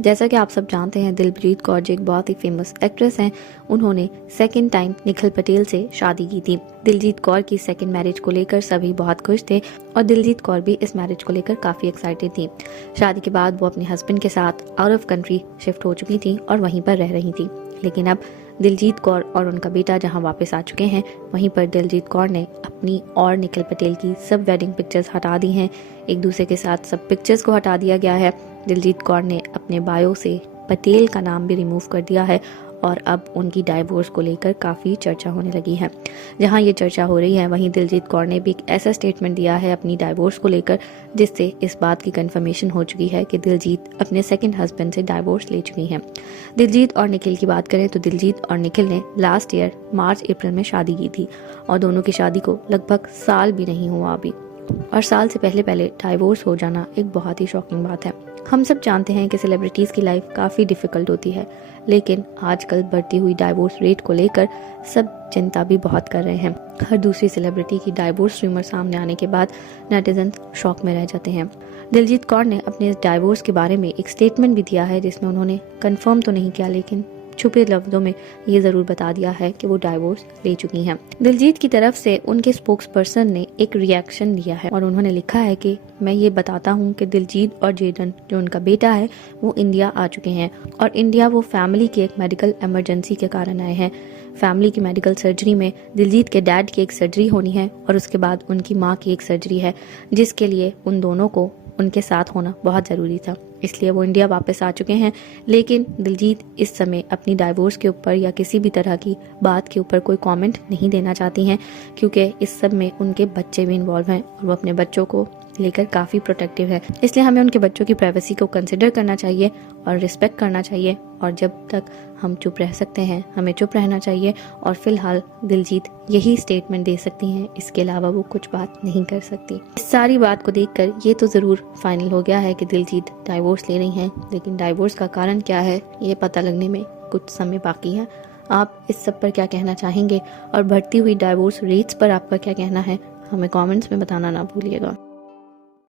जैसा कि आप सब जानते हैं, दिलजीत कौर जी एक बहुत ही फेमस एक्ट्रेस हैं। उन्होंने सेकंड टाइम निखिल पटेल से शादी की थी। दिलजीत कौर की सेकंड मैरिज को लेकर सभी बहुत खुश थे और दिलजीत कौर भी इस मैरिज को लेकर काफ़ी एक्साइटेड थी। शादी के बाद वो अपने हस्बैंड के साथ आउट ऑफ कंट्री शिफ्ट हो चुकी थी और वहीं पर रह रही थी। लेकिन अब दिलजीत कौर और उनका बेटा जहां वापस आ चुके हैं, वहीं पर दिलजीत कौर ने अपनी और निखिल पटेल की सब वेडिंग पिक्चर्स हटा दी हैं। एक दूसरे के साथ सब पिक्चर्स को हटा दिया गया है। दिलजीत कौर ने अपने बायो से पटेल का नाम भी रिमूव कर दिया है और अब उनकी डाइवोर्स को लेकर काफ़ी चर्चा होने लगी है। जहां ये चर्चा हो रही है, वहीं दिलजीत कौर ने भी एक ऐसा स्टेटमेंट दिया है अपनी डाइवोर्स को लेकर, जिससे इस बात की कंफर्मेशन हो चुकी है कि दिलजीत अपने सेकंड हस्बैंड से डाइवोर्स ले चुकी हैं। दिलजीत और निखिल की बात करें तो दिलजीत और निखिल ने लास्ट ईयर मार्च अप्रैल में शादी की थी और दोनों की शादी को लगभग साल भी नहीं हुआ अभी, और साल से पहले डाइवोर्स हो जाना एक बहुत ही शॉकिंग बात है। हम सब जानते हैं कि सेलिब्रिटीज़ की लाइफ काफ़ी डिफ़िकल्ट होती है, लेकिन आजकल बढ़ती हुई डाइवोर्स रेट को लेकर सब चिंता भी बहुत कर रहे हैं। हर दूसरी सेलिब्रिटी की डाइवोर्स रूमर सामने आने के बाद नेटिजन शॉक में रह जाते हैं। दिलजीत कौर ने अपने इस डाइवोर्स के बारे में एक स्टेटमेंट भी दिया है, जिसमें उन्होंने कंफर्म तो नहीं किया, लेकिन छुपे लफ्जों में ये जरूर बता दिया है कि वो डाइवोर्स ले चुकी हैं। दिलजीत की तरफ से उनके स्पोक्स पर्सन ने एक रिएक्शन दिया है और उन्होंने लिखा है कि मैं ये बताता हूँ कि दिलजीत और जेडन जो उनका बेटा है वो इंडिया आ चुके हैं और इंडिया वो फैमिली की एक मेडिकल इमरजेंसी के कारण आए हैं। फैमिली की मेडिकल सर्जरी में दिलजीत के डैड की एक सर्जरी होनी है और उसके बाद उनकी माँ की एक सर्जरी है, जिसके लिए उन दोनों को उनके साथ होना बहुत ज़रूरी था, इसलिए वो इंडिया वापस आ चुके हैं। लेकिन दिलजीत इस समय अपनी डाइवोर्स के ऊपर या किसी भी तरह की बात के ऊपर कोई कमेंट नहीं देना चाहती हैं, क्योंकि इस सब में उनके बच्चे भी इन्वॉल्व हैं और वो अपने बच्चों को लेकर काफ़ी प्रोटेक्टिव है। इसलिए हमें उनके बच्चों की प्राइवेसी को कंसिडर करना चाहिए और रिस्पेक्ट करना चाहिए, और जब तक हम चुप रह सकते हैं हमें चुप रहना चाहिए। और फिलहाल दिलजीत यही स्टेटमेंट दे सकती हैं, इसके अलावा वो कुछ बात नहीं कर सकती। इस सारी बात को देखकर ये तो ज़रूर फाइनल हो गया है कि दिलजीत डाइवोर्स ले रही हैं, लेकिन डाइवोर्स का कारण क्या है ये पता लगने में कुछ समय बाकी है। आप इस सब पर क्या कहना चाहेंगे और बढ़ती हुई डाइवोर्स रेट्स पर आपका क्या कहना है, हमें कमेंट्स में बताना ना भूलिएगा।